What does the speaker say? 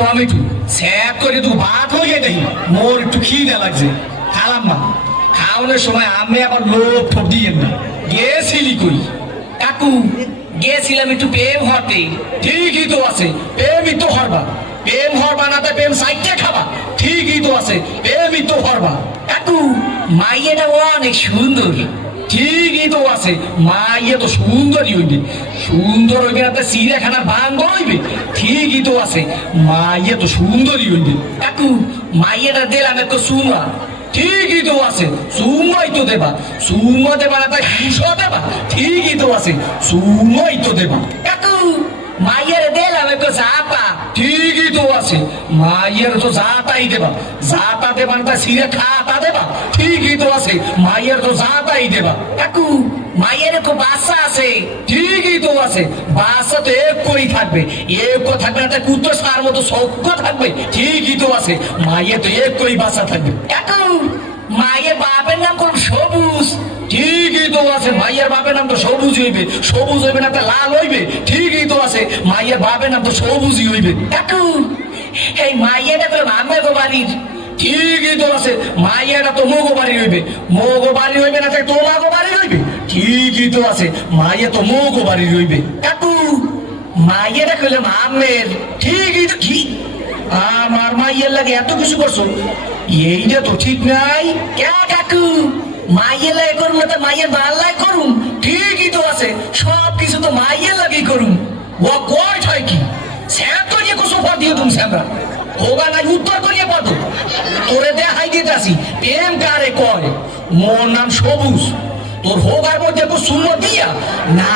tomato sap করে তুই ভাত হয়ে দেই মোর একটু খিদে লাগছে খালাম না খাওয়ানোর সময় আমি আবার লোভ ঠোপ দিয়েন না গেছিলি কই কাকু গেছিলাম একটু প্রেম হতে ঠিকই তো আছে প্রেমই তো হরবা প্রেম হরবা না তো প্রেম সাইডে খাবা ঠিকই তো আছে প্রেমই তো হরবা কাকু মাইয়েটা অনেক সুন্দর ঠিকই তো আছে মাইয়ে তো সুন্দরই হইবে সুন্দর হইবে না তো চিড়িয়াখানার বান্দর হইবে ঠিকই তো আছে মাইয়ে তো সুন্দরই হইবে কাকু মাইয়েটা দিলাম একটু সুমা ঠিকই তো আছে সুমাই তো দেবা সুমা দেবা না তাই ঘুষও দেবা ঠিকই তো আছে সুমাই তো দেবা কাকু মাইয়ের দিলাম একটু চাপা ঠিকই তো আছে মাইয়ের তো জাতাই দেবা জাতা দেবা না তাই চিড়ে খাতা দেবা ঠিকই তো আছে মাইয়ের তো জাতাই দেবা কাকু মাইয়ের একটু বাচ্চা আছে ঠিকই তো আছে বাচ্চা তো একই থাকবে একই থাকবে না তাই কুত্তো সার মতো সৌক্য থাকবে ঠিকই তো আছে মাইয়ের তো একই বাচ্চা থাকবে কাকু মায়ের বাপের নাম কোন সবুজ ঠিকই তো আছে মাইয়ের বাপের নাম তো সবুজ হইবে না তা লাল হইবে ঠিকই তো আছে মাইয়ের বাপের নাম তো সবুজই হইবে কাকু এই মাইয়েটা তো আমাগো বাড়ির ঠিকই তো আছে মাইয়েটা তো মোগো বাড়ি হইবে না তাই তোমাগো বাড়ি হইবে ঠিকই তো আছে মাইয়ে তো মোগো বাড়ি হইবে কাকু মাইয়েটা কইলাম আমের ঠিকই তো কি আমার মাইয়ের লাগে এত কিছু করছো এইটা তো ঠিক নাই কে কাকু মাইয়ের লাগে করুন না মাইয়ের ভাল লাগে করুন ঠিকই তো আছে সব কিছু তো মাইয়ের লাগেই করুন ও কয় হয় কি স্যাম করিয়ে কোসোফা দিয়ে তুমি স্যামরা হোগা নাই উত্তর করিয়ে পাতো তোরে দেখাই দিতেছি প্রেম কারে কয় মোর নাম সবুজ তোর হোগার মধ্যে শূন্য দিয়া না